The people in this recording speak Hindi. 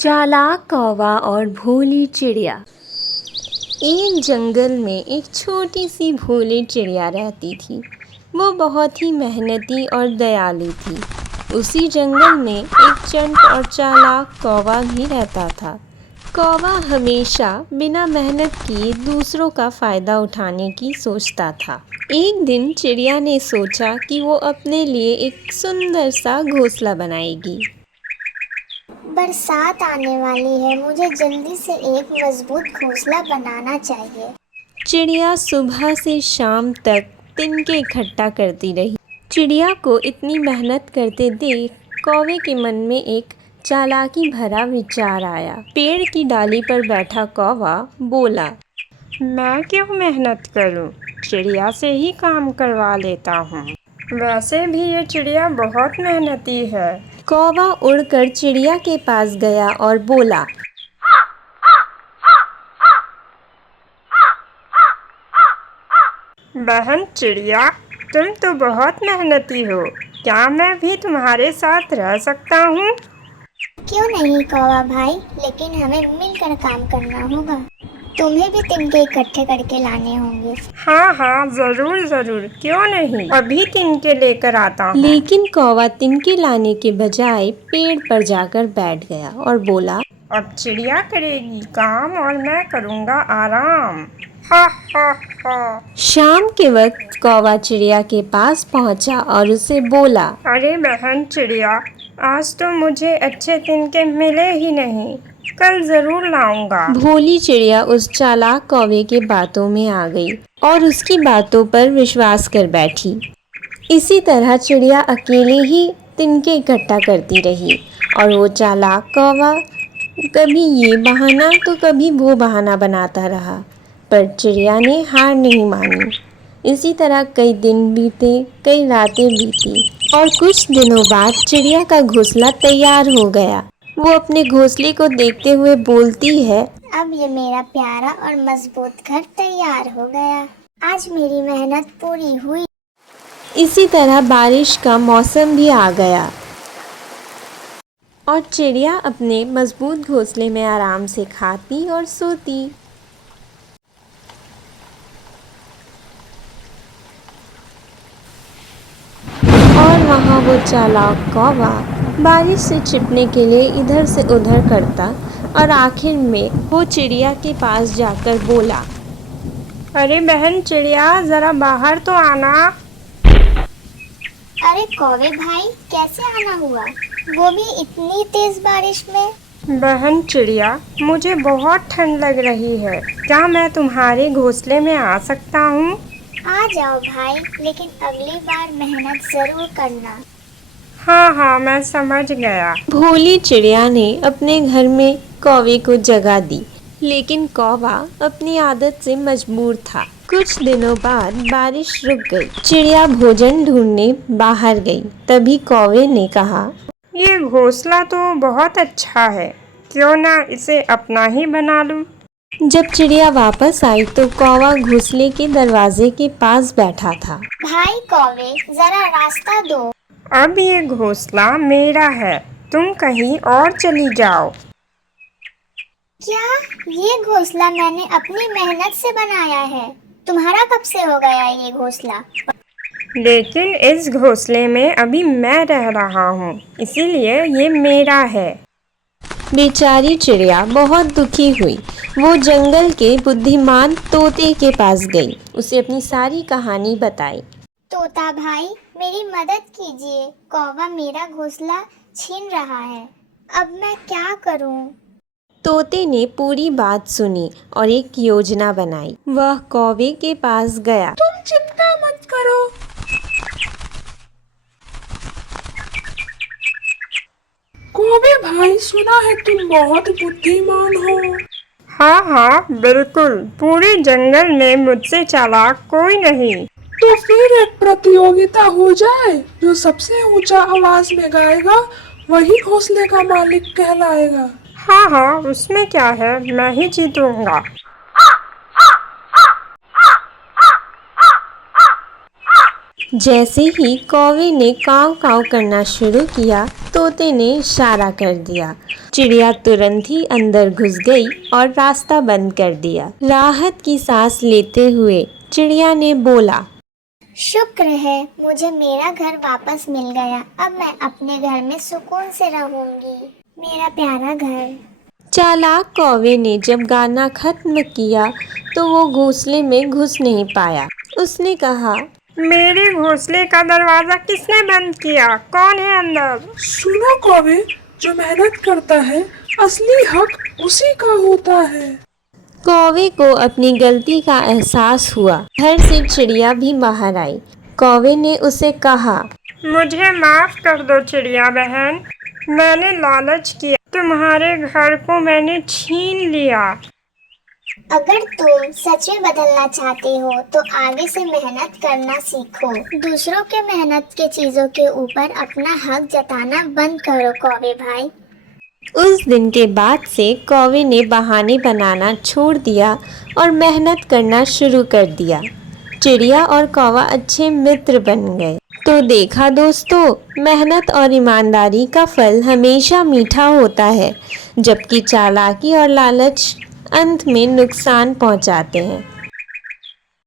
चालाक कौवा और भोली चिड़िया। एक जंगल में एक छोटी सी भोली चिड़िया रहती थी। वो बहुत ही मेहनती और दयालु थी। उसी जंगल में एक चंट और चालाक कौवा भी रहता था। कौवा हमेशा बिना मेहनत किए दूसरों का फ़ायदा उठाने की सोचता था। एक दिन चिड़िया ने सोचा कि वो अपने लिए एक सुंदर सा घोंसला बनाएगी। बरसात आने वाली है, मुझे जल्दी से एक मजबूत घोंसला बनाना चाहिए। चिड़िया सुबह से शाम तक तिनके इकट्ठा करती रही। चिड़िया को इतनी मेहनत करते देख कौवे के मन में एक चालाकी भरा विचार आया। पेड़ की डाली पर बैठा कौवा बोला, मैं क्यों मेहनत करूं? चिड़िया से ही काम करवा लेता हूँ। वैसे भी ये चिड़िया बहुत मेहनती है। कौवा उड़कर चिड़िया के पास गया और बोला, बहन चिड़िया, तुम तो बहुत मेहनती हो। क्या मैं भी तुम्हारे साथ रह सकता हूँ? क्यों नहीं कौवा भाई, लेकिन हमें मिलकर काम करना होगा। तुम्हें भी तिनके इकट्ठे करके लाने होंगे। हाँ हाँ, जरूर जरूर, क्यों नहीं, अभी तिनके लेकर आता हूँ। लेकिन कौवा तिनके लाने के बजाय पेड़ पर जाकर बैठ गया और बोला, अब चिड़िया करेगी काम और मैं करूँगा आराम। हा हा हा। शाम के वक्त कौवा चिड़िया के पास पहुंचा और उसे बोला, अरे बहन चिड़िया, आज तो मुझे अच्छे तिनके मिले ही नहीं, कल जरूर लाऊंगा। भोली चिड़िया उस चालाक कौवे के बातों में आ गई और उसकी बातों पर विश्वास कर बैठी। इसी तरह चिड़िया अकेले ही तिनके इकट्ठा करती रही और वो चालाक कौवा कभी ये बहाना तो कभी वो बहाना बनाता रहा, पर चिड़िया ने हार नहीं मानी। इसी तरह कई दिन बीते, कई रातें बीती और कुछ दिनों बाद चिड़िया का घोंसला तैयार हो गया। वो अपने घोंसले को देखते हुए बोलती है, अब ये मेरा प्यारा और मजबूत घर तैयार हो गया। आज मेरी मेहनत पूरी हुई। इसी तरह बारिश का मौसम भी आ गया और चिड़िया अपने मजबूत घोंसले में आराम से खाती और सोती। और वहाँ वो चालाक कौवा बारिश से छिपने के लिए इधर से उधर करता और आखिर में वो चिड़िया के पास जाकर बोला, अरे बहन चिड़िया, जरा बाहर तो आना। अरे कौवे भाई, कैसे आना हुआ, वो भी इतनी तेज बारिश में? बहन चिड़िया, मुझे बहुत ठंड लग रही है, क्या मैं तुम्हारे घोंसले में आ सकता हूँ? आ जाओ भाई, लेकिन अगली बार मेहनत जरूर करना। हाँ हाँ, मैं समझ गया। भोली चिड़िया ने अपने घर में कौवे को जगह दी, लेकिन कौवा अपनी आदत से मजबूर था। कुछ दिनों बाद बारिश रुक गई। चिड़िया भोजन ढूंढने बाहर गई। तभी कौवे ने कहा, ये घोंसला तो बहुत अच्छा है, क्यों ना इसे अपना ही बना लूं। जब चिड़िया वापस आई तो कौवा घोंसले के दरवाजे के पास बैठा था। भाई कौवे, जरा रास्ता दो। अब ये घोंसला मेरा है, तुम कहीं और चली जाओ। क्या? ये घोंसला मैंने अपनी मेहनत से बनाया है, तुम्हारा कब से हो गया ये घोंसला? लेकिन इस घोंसले में अभी मैं रह रहा हूँ, इसीलिए ये मेरा है। बेचारी चिड़िया बहुत दुखी हुई। वो जंगल के बुद्धिमान तोते के पास गई, उसे अपनी सारी कहानी बताई। तोता भाई, मेरी मदद कीजिए, कौवा मेरा घोंसला छीन रहा है, अब मैं क्या करूं? तोते ने पूरी बात सुनी और एक योजना बनाई। वह कौवे के पास गया। तुम चिंता मत करो, कौवे भाई, सुना है तुम बहुत बुद्धिमान हो। हाँ हाँ बिल्कुल, पूरे जंगल में मुझसे चालाक कोई नहीं। तो फिर एक प्रतियोगिता हो जाए, जो सबसे ऊंचा आवाज में गाएगा वही घोंसले का मालिक कहलाएगा। हाँ हाँ, उसमें क्या है, मैं ही जीतूंगा। जैसे ही कौवे ने काव काव करना शुरू किया, तोते ने इशारा कर दिया चिड़िया तुरंत ही अंदर घुस गई और रास्ता बंद कर दिया। राहत की सांस लेते हुए चिड़िया ने बोला, शुक्र है मुझे मेरा घर वापस मिल गया। अब मैं अपने घर में सुकून से रहूंगी। मेरा प्यारा घर। चालाक कौवे ने जब गाना खत्म किया तो वो घोंसले में घुस नहीं पाया। उसने कहा, मेरे घोंसले का दरवाजा किसने बंद किया? कौन है अंदर? सुनो कौवे, जो मेहनत करता है असली हक उसी का होता है। कौवे को अपनी गलती का एहसास हुआ। घर से चिड़िया भी बाहर आई। कौवे ने उसे कहा, मुझे माफ कर दो चिड़िया बहन, मैंने लालच किया, तुम्हारे घर को मैंने छीन लिया। अगर तुम सच में बदलना चाहते हो तो आगे से मेहनत करना सीखो। दूसरों के मेहनत के चीजों के ऊपर अपना हक जताना बंद करो कौवे भाई। उस दिन के बाद से कौवे ने बहाने बनाना छोड़ दिया और मेहनत करना शुरू कर दिया। चिड़िया और कौवा अच्छे मित्र बन गए। तो देखा दोस्तों, मेहनत और ईमानदारी का फल हमेशा मीठा होता है, जबकि चालाकी और लालच अंत में नुकसान पहुंचाते हैं।